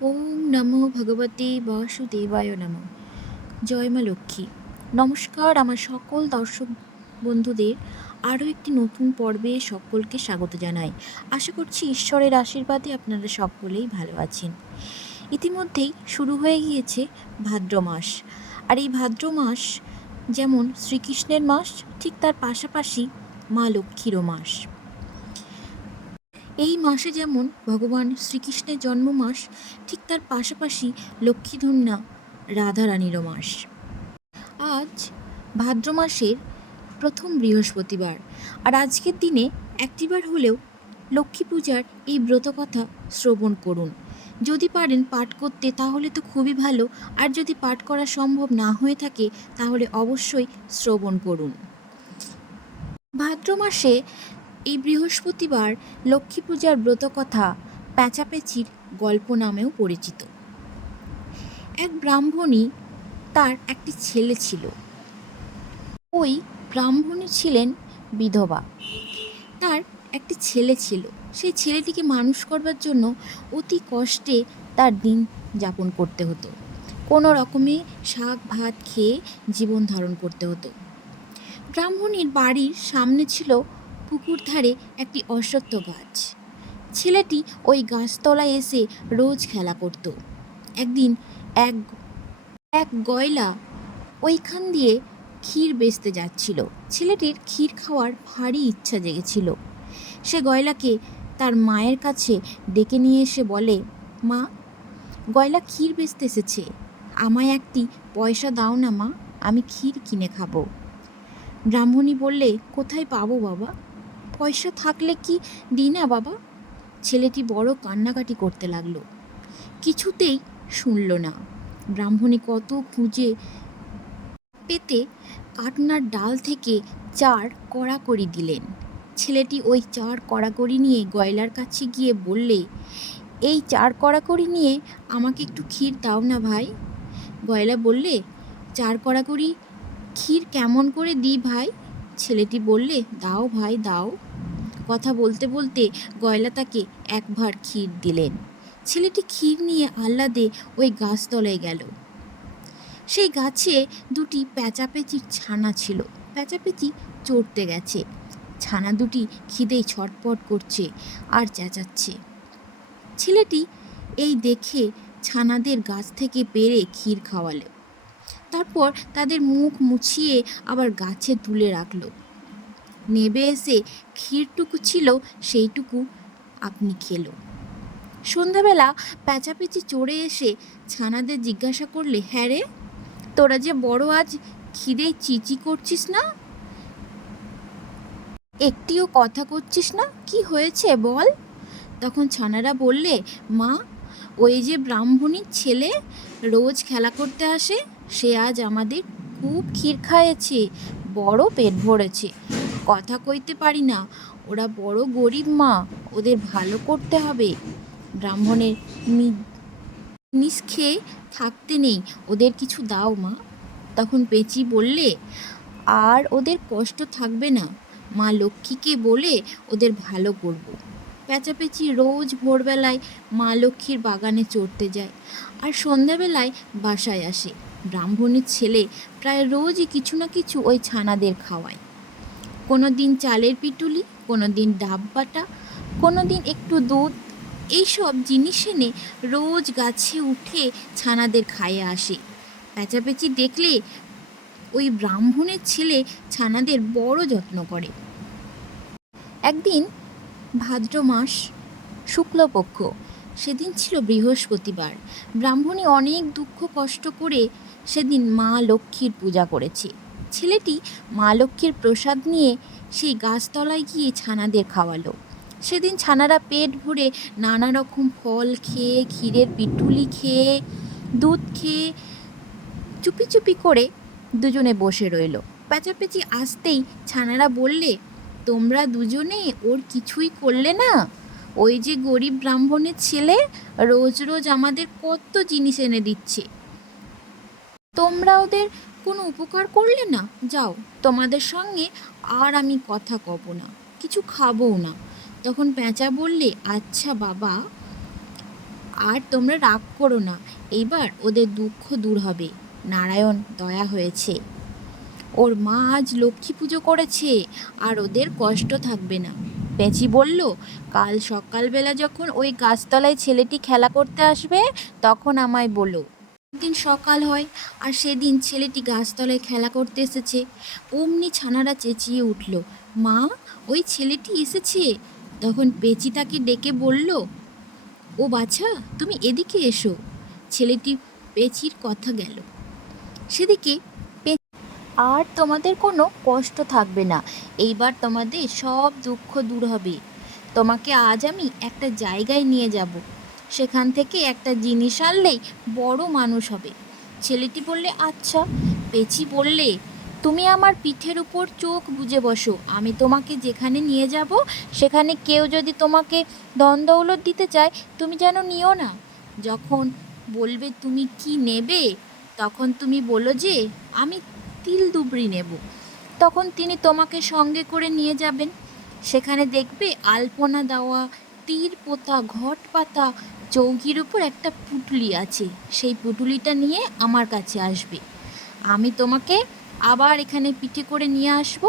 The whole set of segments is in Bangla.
ওম নমো ভগবতে বাসুদেবায় নমঃ। জয় মা লক্ষ্মী। নমস্কার আমার সকল দর্শক বন্ধুদের। আরও একটি নতুন পর্বে সকলকে স্বাগত জানাই। আশা করছি ঈশ্বরের আশীর্বাদে আপনারা সকলেই ভালো আছেন। ইতিমধ্যেই শুরু হয়ে গিয়েছে ভাদ্র মাস। আর এই ভাদ্র মাস যেমন শ্রীকৃষ্ণের মাস, ঠিক তার পাশাপাশি মা লক্ষ্মীরও মাস। এই মাসে যেমন ভগবান শ্রীকৃষ্ণের জন্ম মাস ঠিক তার পাশাপাশি লক্ষ্মীধন্যা রাধারানীরও মাস। আজ ভাদ্র মাসের প্রথম বৃহস্পতিবার আর আজকের দিনে একটিবার হলেও লক্ষ্মী পূজার এই ব্রতকথা শ্রবণ করুন। যদি পারেন পাঠ করতে তাহলে তো খুবই ভালো, আর যদি পাঠ করা সম্ভব না হয়ে থাকে তাহলে অবশ্যই শ্রবণ করুন। ভাদ্র মাসে এই বৃহস্পতিবার লক্ষ্মী পূজার ব্রতকথা প্যাঁচাপেচির গল্প নামেও পরিচিত। এক ব্রাহ্মণী তার একটি ছেলে ছিল। ওই ব্রাহ্মণী ছিলেন বিধবা। তার একটি ছেলে ছিল। সেই ছেলেটিকে মানুষ করবার জন্য অতি কষ্টে তার দিন যাপন করতে হতো। কোনো রকমে শাক, ভাত খেয়ে জীবন ধারণ করতে হতো। ব্রাহ্মণীর বাড়ির সামনে ছিল পুকুর ধারে একটি অশ্বত্থ গাছ। ছেলেটি ওই গাছতলায় এসে রোজ খেলা করত। একদিন এক এক গয়লা ওইখান দিয়ে ক্ষীর বেচতে যাচ্ছিল। ছেলেটির ক্ষীর খাওয়ার ভারী ইচ্ছা জেগেছিল। সে গয়লাকে তার মায়ের কাছে ডেকে নিয়ে এসে বলে, মা, গয়লা ক্ষীর বেচতে এসেছে। আমায় একটি পয়সা দাও না মা, আমি ক্ষীর কিনে খাব। ব্রাহ্মণী বললে, কোথায় পাবো বাবা? পয়সা থাকলে কি দিই না বাবা? ছেলেটি বড় কান্নাকাটি করতে লাগল। কিছুতেই শুনল না। ব্রাহ্মণী কত খুঁজে পেতে কাটনার ডাল থেকে চার কড়াকড়ি দিলেন। ছেলেটি ওই চার কড়াকড়ি নিয়ে গয়লার কাছে গিয়ে বললে, এই চার কড়াকড়ি নিয়ে আমাকে একটু ক্ষীর দাও না ভাই? গয়লা বললে, চার কড়াকড়ি ক্ষীর কেমন করে দিই ভাই? ছেলেটি বললে, দাও ভাই, দাও। কথা বলতে বলতে গয়লা তাকে এক ভার ক্ষীর দিলেন। ছেলেটি ক্ষীর নিয়ে আহ্লাদে ওই গাছতলায় গেল। সেই গাছে দুটি প্যাঁচাপেচির ছানা ছিল। প্যাঁচাপেচি চড়তে গেছে। ছানা দুটি খিদেই ছটপট করছে আর চেঁচাচ্ছে। ছেলেটি এই দেখে ছানাদের গাছ থেকে পেরে ক্ষীর খাওয়ালো। তারপর তাদের মুখ মুছিয়ে আবার গাছে তুলে রাখল। নেবে এসে ক্ষীরটুকু ছিল, সেইটুকু আপনি খেলো। সন্ধ্যাবেলা প্যাঁচাপেচি চড়ে এসে ছানাদের জিজ্ঞাসা করলে হ্যাঁ রে, তোরা যে বড় আজ খিদে চিচি করছিস না? একটিও কথা করছিস না? কি হয়েছে বল? তখন ছানারা বললে, মা, ওই যে ব্রাহ্মণীর ছেলে রোজ খেলা করতে আসে সে আজ আমাদের খুব ক্ষীর খাইয়েছে, বড় পেট ভরেছে। কথা কইতে পারি না, ওরা বড় গরিব মা, ওদের ভালো করতে হবে। ব্রাহ্মণের নিস খেয়ে থাকতে নেই, ওদের কিছু দাও মা। তখন পেঁচি বললে, আর ওদের কষ্ট থাকবে না, মা লক্ষ্মীকে বলে ওদের ভালো করব। পেঁচাপেচি রোজ ভোরবেলায় মা লক্ষ্মীর বাগানে চড়তে যায়, আর সন্ধ্যাবেলায় বাসায় আসে। ব্রাহ্মণের ছেলে প্রায় রোজই কিছু না কিছু ওই ছানাদের খাওয়ায়। কোনো দিন চালের পিটুলি কোনো দিন ডাব বাটা কোনো দিন একটু দুধ, এইসব জিনিস এনে রোজ গাছে উঠে ছানাদের খাইয়ে আসে। প্যাঁচাপেচি দেখলে ওই ব্রাহ্মণের ছেলে ছানাদের বড় যত্ন করে। একদিন ভাদ্র মাস শুক্লপক্ষ সেদিন ছিল বৃহস্পতিবার। ব্রাহ্মণী অনেক দুঃখ কষ্ট করে সেদিন মা লক্ষ্মীর পূজা করেছে। ছেলেটি মা লক্ষ্মীর প্রসাদ নিয়ে সেই গাছতলায় গিয়ে ছানাদের খাওয়ালো। সেদিন ছানারা পেট ভরে নানা রকম ফল খেয়ে, ক্ষীরের পিঠুলি খেয়ে, দুধ খেয়ে চুপি চুপি করে দুজনে বসে রইল। প্যাচাপেচি আসতেই ছানারা বললে, তোমরা দুজনে ওর কিছুই করলে না? ওই যে গরিব ব্রাহ্মণের ছেলে রোজ রোজ আমাদের কত জিনিস এনে দিচ্ছে। তোমরা ওদের কোনো উপকার করলে না? যাও, তোমাদের সঙ্গে আর আমি কথা কব না, কিছু খাবও না। তখন পেঁচা বললে আচ্ছা বাবা, আর তোমরা রাগ করো না, এইবার ওদের দুঃখ দূর হবে। নারায়ণ, দয়া হয়েছে। ওর মা আজ লক্ষ্মী পুজো করেছে, আর ওদের কষ্ট থাকবে না। পেঁচি বলল, কাল সকালবেলা যখন ওই গাছতলায় ছেলেটি খেলা করতে আসবে, তখন আমায় বলো। দিন সকাল হয়, আর সেদিন ছেলেটি গাছতলায় খেলা করতে এসেছে। অমনি ছানারা চেঁচিয়ে উঠল, মা, ওই ছেলেটি এসেছে? তখন পেঁচি তাকে ডেকে বলল, ও বাছা, তুমি এদিকে এসো। ছেলেটি পেঁচির কথা গেল। সেদিকে আর তোমাদের কোনো কষ্ট থাকবে না। এইবার তোমাদের সব দুঃখ দূর হবে। তোমাকে আজ আমি একটা জায়গায় নিয়ে যাব। সেখান থেকে একটা জিনিস আনলেই বড় মানুষ হবে। ছেলেটি বললে আচ্ছা। পেছি বললে, তুমি আমার পিঠের উপর চোখ বুজে বসো। আমি তোমাকে যেখানে নিয়ে যাব, সেখানে কেউ যদি তোমাকে ধন দৌলত দিতে চায়, তুমি যেন নিও না। যখন বলবে, তুমি কি নেবে? তখন তুমি বলো যে, আমি তিল দুবড়ি নেব। তখন তিনি তোমাকে সঙ্গে করে নিয়ে যাবেন। সেখানে দেখবে আলপনা দেওয়া তীর পোতা ঘট পাতা চৌকির উপর একটা পুটুলি আছে। সেই পুটুলিটা নিয়ে আমার কাছে আসবে। আমি তোমাকে আবার এখানে পিঠে করে নিয়ে আসব।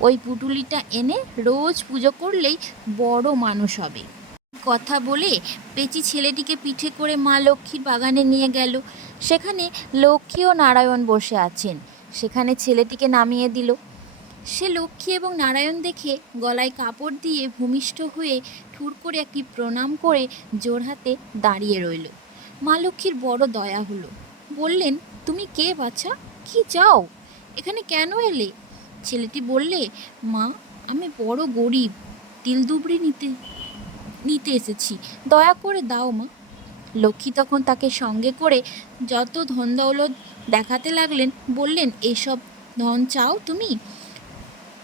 ওই পুটুলিটা এনে রোজ পুজো করলেই বড় মানুষ হবে। কথা বলে পেঁচি ছেলেটিকে পিঠে করে মা লক্ষ্মীর বাগানে নিয়ে গেল। সেখানে লক্ষ্মী ও নারায়ণ বসে আছেন। সেখানে ছেলেটিকে নামিয়ে দিল। সে লক্ষ্মী এবং নারায়ণ দেখে গলায় কাপড় দিয়ে ভূমিষ্ঠ হয়ে ঠুর করে একটি প্রণাম করে জোড়হাতে দাঁড়িয়ে রইল। মা লক্ষ্মীর বড় দয়া হলো। বললেন, তুমি কে বাছা? কি চাও? এখানে কেন এলে? ছেলেটি বললে, মা, আমি বড় গরিব তিলদুবড়ি নিতে নিতে এসেছি। দয়া করে দাও মা। লক্ষ্মী তখন তাকে সঙ্গে করে যত ধন দৌলত দেখাতে লাগলেন, বললেন, এসব ধন চাও তুমি?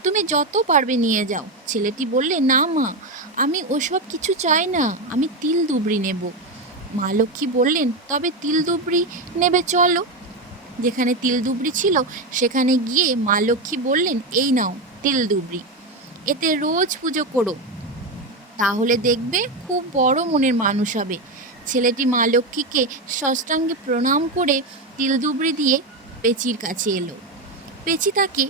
তুমি যত পারবে নিয়ে যাও। ছেলেটি বললে, না মা, আমি ওসব কিছু চাই না, আমি তিল দুবড়ি নেব। মা লক্ষ্মী বললেন, তবে তিল দুবড়ি নেবে চলো। যেখানে তিল দুবড়ি ছিল, সেখানে গিয়ে মা লক্ষ্মী বললেন, এই নাও তিল দুবড়ি, এতে রোজ পুজো করো। তাহলে দেখবে খুব বড় মনের মানুষ হবে। ছেলেটি মা লক্ষ্মীকে ষষ্ঠাঙ্গে প্রণাম করে তিলদুবড়ি দিয়ে পেচির কাছে এলো। পেচি তাকে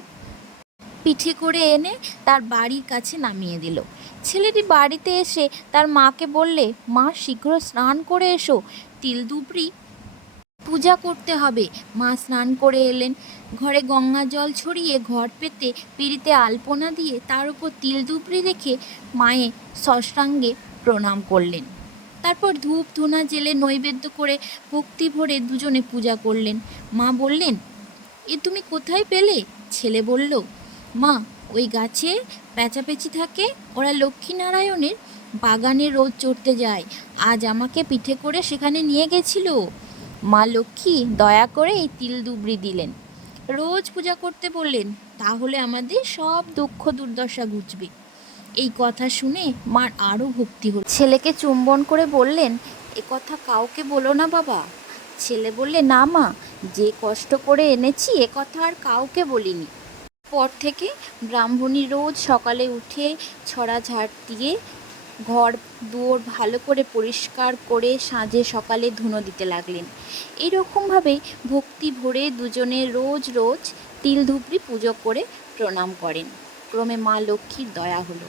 পিঠে করে এনে তার বাড়ির কাছে নামিয়ে দিল। ছেলেটি বাড়িতে এসে তার মাকে বললে, মা, শীঘ্র স্নান করে এসো। তিলদুবড়ি পূজা করতে হবে। মা স্নান করে এলেন। ঘরে গঙ্গা জল ছড়িয়ে ঘর পেতে পিড়িতে আলপনা দিয়ে তার উপর তিল দুবড়ি রেখে মায়ে ষষ্ঠাঙ্গে প্রণাম করলেন। তারপর ধূপ ধুনা জেলে নৈবেদ্য করে ভক্তি ভরে দুজনে পূজা করলেন। মা বললেন, এ তুমি কোথায় পেলে? ছেলে বলল, মা, ওই গাছে পেঁচাপেচি থাকে, ওরা লক্ষ্মীনারায়ণের বাগানে রোজ চড়তে যায়। আজ আমাকে পিঠে করে সেখানে নিয়ে গেছিল। মা লক্ষ্মী দয়া করে এই তিল দুবড়ি দিলেন। রোজ পূজা করতে বললেন, তাহলে আমাদের সব দুঃখ দুর্দশা ঘুচবে। এই কথা শুনে মার আরও ভক্তি হল। ছেলেকে চুম্বন করে বললেন, এ কথা কাউকে বলো না বাবা। ছেলে বললে, না মা, যে কষ্ট করে এনেছি, এ কথা আর কাউকে বলিনি। পর থেকে ব্রাহ্মণী রোজ সকালে উঠে ছড়া ঝাড় দিয়ে ঘর দুয়ার ভালো করে পরিষ্কার করে সাঁঝে সকালে ধুনো দিতে লাগলেন। এরকমভাবে ভক্তি ভরে দুজনে রোজ রোজ তিল ধুপড়ি পুজো করে প্রণাম করেন। ক্রমে মা লক্ষ্মীর দয়া হলো।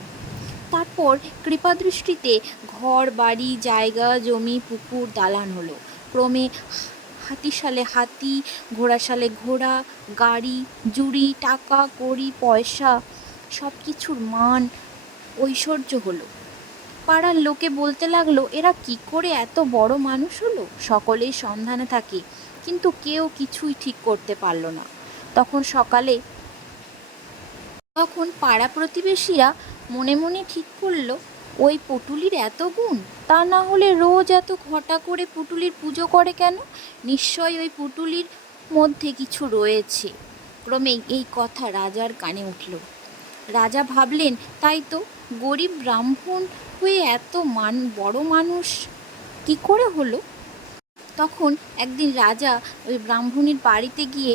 তারপর কৃপাদৃষ্টিতে ঘর, বাড়ি, জায়গা, জমি, পুকুর দালান হলো। ক্রমে হাতিশালে হাতি, ঘোড়াশালে ঘোড়া, গাড়ি, জুড়ি, টাকা, কড়ি, পয়সা সব কিছুর মান ঐশ্বর্য হলো। পাড়ার লোকে বলতে লাগল, এরা কি করে এত বড় মানুষ হলো? সকলেই সন্ধানে থাকে, কিন্তু কেউ কিছুই ঠিক করতে পারল না। তখন সকালে তখন পাড়া প্রতিবেশীরা মনে মনে ঠিক করল, ওই পুটুলির এত গুণ? তা না হলে রোজ এত ঘটা করে পুটুলির পুজো করে কেন? নিশ্চয়ই ওই পুটুলির মধ্যে কিছু রয়েছে। ক্রমে এই কথা রাজার কানে উঠল। রাজা ভাবলেন, তাই তো, গরিব ব্রাহ্মণ হয়ে এত মান, বড় মানুষ কি করে হলো? তখন একদিন রাজা ওই ব্রাহ্মণীর বাড়িতে গিয়ে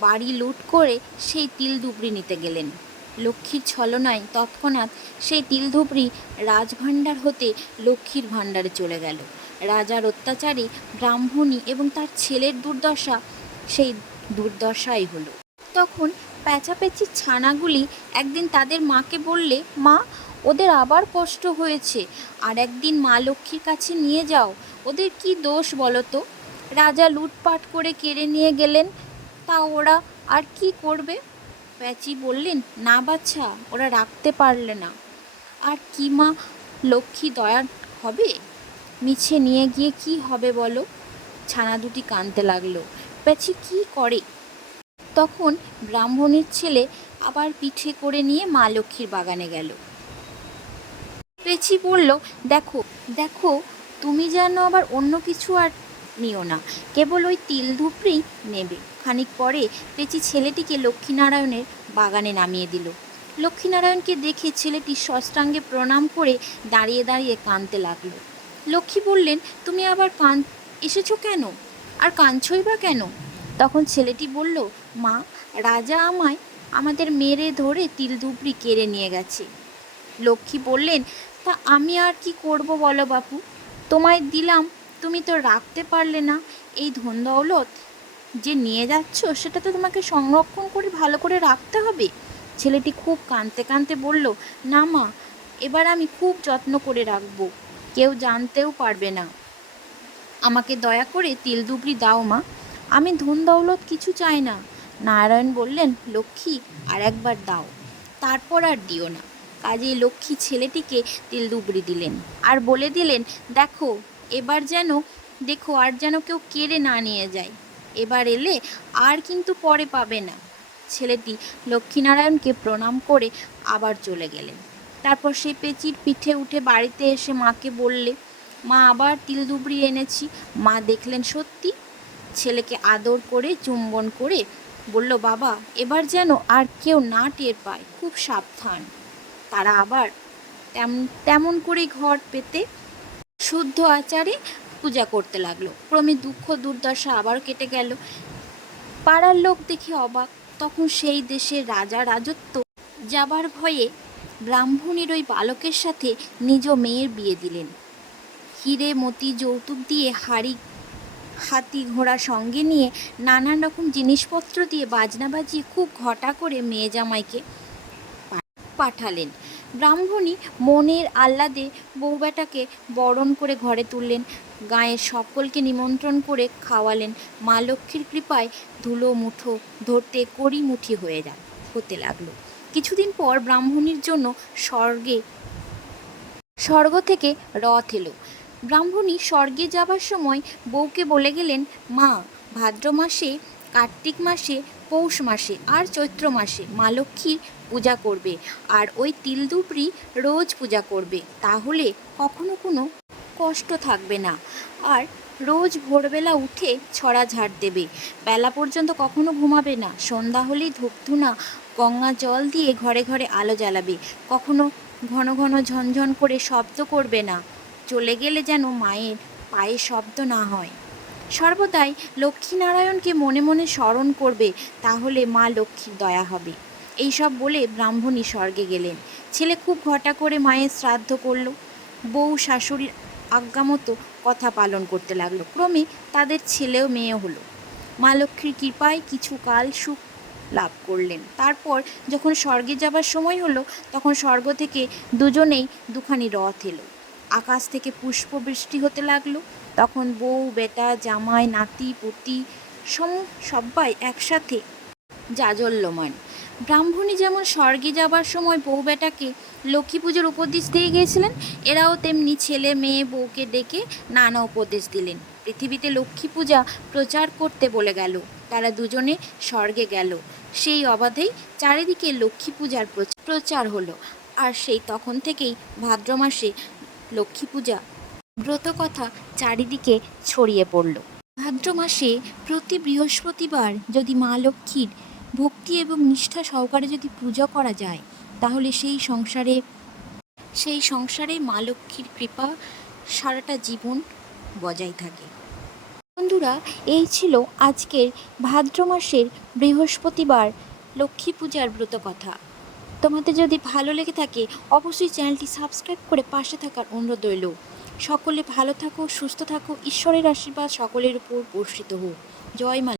বাড়ি লুট করে সেই তিল দুবড়ি নিতে গেলেন। লক্ষ্মীর ছলনায় তৎক্ষণাৎ সেই তিল ধুবড়ি রাজভাণ্ডার হতে লক্ষ্মীর ভাণ্ডারে চলে গেল। রাজার অত্যাচারে ব্রাহ্মণী এবং তার ছেলের দুর্দশা সেই দুর্দশাই হলো। তখন প্যাঁচাপেচির ছানাগুলি একদিন তাদের মাকে বললে, মা, ওদের আবার কষ্ট হয়েছে। আর একদিন মা লক্ষ্মীর কাছে নিয়ে যাও। ওদের কি দোষ বলো তো? রাজা লুটপাট করে কেড়ে নিয়ে গেলেন। তা ওরা আর কি করবে? প্যাচি বললেন, না বাচ্চা ওরা রাখতে পারলে না। আর কি মা লক্ষ্মী দয়া হবে? মিছে নিয়ে গিয়ে কি হবে বলো? ছানা দুটি কাঁদতে লাগল। প্যাচি কি করে? তখন ব্রাহ্মণের ছেলে আবার পিঠে করে নিয়ে মা লক্ষ্মীর বাগানে গেল। পেছি বলল, দেখো দেখো, তুমি যেন আবার অন্য কিছু আর নিও না। কেবল ওই তিল ধুপড়ি নেবে। খানিক পরে পেঁচি ছেলেটিকে লক্ষ্মীনারায়ণের বাগানে নামিয়ে দিল। লক্ষ্মীনারায়ণকে দেখে ছেলেটি সষ্টাঙ্গে প্রণাম করে দাঁড়িয়ে দাঁড়িয়ে কাঁদতে লাগল। লক্ষ্মী বললেন, তুমি আবার কান এসেছ কেন? আর কাঁদছই বা কেন? তখন ছেলেটি বলল, মা, রাজা আমায়, আমাদের মেরে ধরে তিল ধুপড়ি কেড়ে নিয়ে গেছে। লক্ষ্মী বললেন, তা আমি আর কি করব বলো বাপু? তোমায় দিলাম, তুমি তো রাখতে পারলে না। এই ধন দৌলত যে নিয়ে যাচ্ছ সেটা তো তোমাকে সংরক্ষণ করে ভালো করে রাখতে হবে। ছেলেটি খুব কাঁদতে কাঁদতে বলল, না মা, এবার আমি খুব যত্ন করে রাখব। কেউ জানতেও পারবে না। আমাকে দয়া করে তিল দুবড়ি দাও মা। আমি ধন দৌলত কিছু চাই না। নারায়ণ বললেন, লক্ষ্মী, আর একবার দাও। তারপর আর দিও না। কাজেই লক্ষ্মী ছেলেটিকে তিল দুবড়ি দিলেন আর বলে দিলেন, দেখো, এবার যেন, দেখো, আর যেন কেউ কেড়ে না নিয়ে যায়। এবার এলে আর কিন্তু পরে পাবে না। ছেলেটি লক্ষ্মীনারায়ণকে প্রণাম করে আবার চলে গেলেন। তারপর সে পেচির পিঠে উঠে বাড়িতে এসে মাকে বললে, মা, আবার তিল দুবড়ি এনেছি। মা দেখলেন সত্যি? ছেলেকে আদর করে চুম্বন করে বলল, বাবা, এবার যেন আর কেউ না টের পায়, খুব সাবধান। তারা আবার তেমন তেমন করেই ঘর পেতে শুদ্ধ আচারে পূজা করতে লাগল। ক্রমে দুঃখ, দুর্দশা আবার কেটে গেল। পাড়ার লোক দেখে অবাক। তখন সেই দেশের রাজা রাজত্ব যাবার ভয়ে ব্রাহ্মণীর ওই বালকের সাথে নিজ মেয়ের বিয়ে দিলেন। হিরে, মতি, যৌতুক দিয়ে হাড়ি, হাতি ঘোড়া সঙ্গে নিয়ে নানান রকম জিনিসপত্র দিয়ে বাজনা বাজিয়ে খুব ঘটা করে মেয়ে জামাইকে পাঠালেন। ব্রাহ্মণী মনের আহ্লাদে বউ বেটাকে বরণ করে ঘরে তুললেন। গাঁয়ের সকলকে নিমন্ত্রণ করে খাওয়ালেন। মা লক্ষ্মীর কৃপায় ধুলো মুঠো ধরতে কড়ি মুঠি হয়ে যায় হতে লাগল। কিছুদিন পর ব্রাহ্মণীর জন্য স্বর্গে, স্বর্গ থেকে রথ এলো। ব্রাহ্মণী স্বর্গে যাবার সময় বউকে বলে গেলেন, মা ভাদ্র মাসে কার্তিক মাসে, পৌষ মাসে আর চৈত্র মাসে মা লক্ষ্মীর পূজা করবে। আর ওই তিল তিলদুপড়ি রোজ পূজা করবে। তাহলে কখনো কোনো কষ্ট থাকবে না। আর রোজ ভোরবেলা উঠে ছড়া ঝাড় দেবে। বেলা পর্যন্ত কখনো ঘুমাবে না। সন্ধ্যা হলেই ধূপধুনা গঙ্গা জল দিয়ে ঘরে ঘরে আলো জ্বালাবে। কখনো ঘন ঘন ঝনঝন করে শব্দ করবে না। চলে গেলে যেন মায়ের পায়ে শব্দ না হয়। সর্বদাই লক্ষ্মীনারায়ণকে মনে মনে স্মরণ করবে। তাহলে মা লক্ষ্মীর দয়া হবে। এইসব বলে ব্রাহ্মণী স্বর্গে গেলেন। ছেলে খুব ঘটা করে মায়ের শ্রাদ্ধ করল। বউ শাশুড়ির আজ্ঞামতো কথা পালন করতে লাগল। ক্রমে তাদের ছেলেও মেয়ে হলো। মা লক্ষ্মীর কৃপায় কিছু কাল সুখ লাভ করলেন। তারপর যখন স্বর্গে যাবার সময় হলো, তখন স্বর্গ থেকে দুজনেই দুখানি রথ এলো। আকাশ থেকে পুষ্প বৃষ্টি হতে লাগল। তখন বউ, বেটা, জামাই, নাতি, পুতি সম সবাই একসাথে জাজল্যমান ব্রাহ্মণী যেমন স্বর্গে যাবার সময় বউ বেটাকে লক্ষ্মী পুজোর উপদেশ দিয়ে গিয়েছিলেন, এরাও তেমনি ছেলে, মেয়ে, বউকে ডেকে নানা উপদেশ দিলেন। পৃথিবীতে লক্ষ্মী পূজা প্রচার করতে বলে গেল, তারা দুজনে স্বর্গে গেল। সেই অবাধেই চারিদিকে লক্ষ্মী পূজার প্রচ- প্রচার হলো। আর সেই তখন থেকেই ভাদ্র মাসে লক্ষ্মী পূজা ব্রত কথা চারিদিকে ছড়িয়ে পড়ল। ভাদ্র মাসে প্রতি বৃহস্পতিবার যদি মা লক্ষ্মীর ভক্তি এবং নিষ্ঠা সহকারে যদি পূজা করা যায়, তাহলে সেই সংসারে সেই সংসারে মা লক্ষ্মীর কৃপা সারাটা জীবন বজায় থাকে। বন্ধুরা, এই ছিল আজকের ভাদ্র মাসের বৃহস্পতিবার লক্ষ্মী পূজার ব্রত কথা। তোমাদের যদি ভালো লেগে থাকে, অবশ্যই চ্যানেলটি সাবস্ক্রাইব করে পাশে থাকার অনুরোধ রইল। সকলে ভালো থাকো, সুস্থ থাকো, ঈশ্বরের আশীর্বাদ সকলের উপর বর্ষিত হোক। জয় মা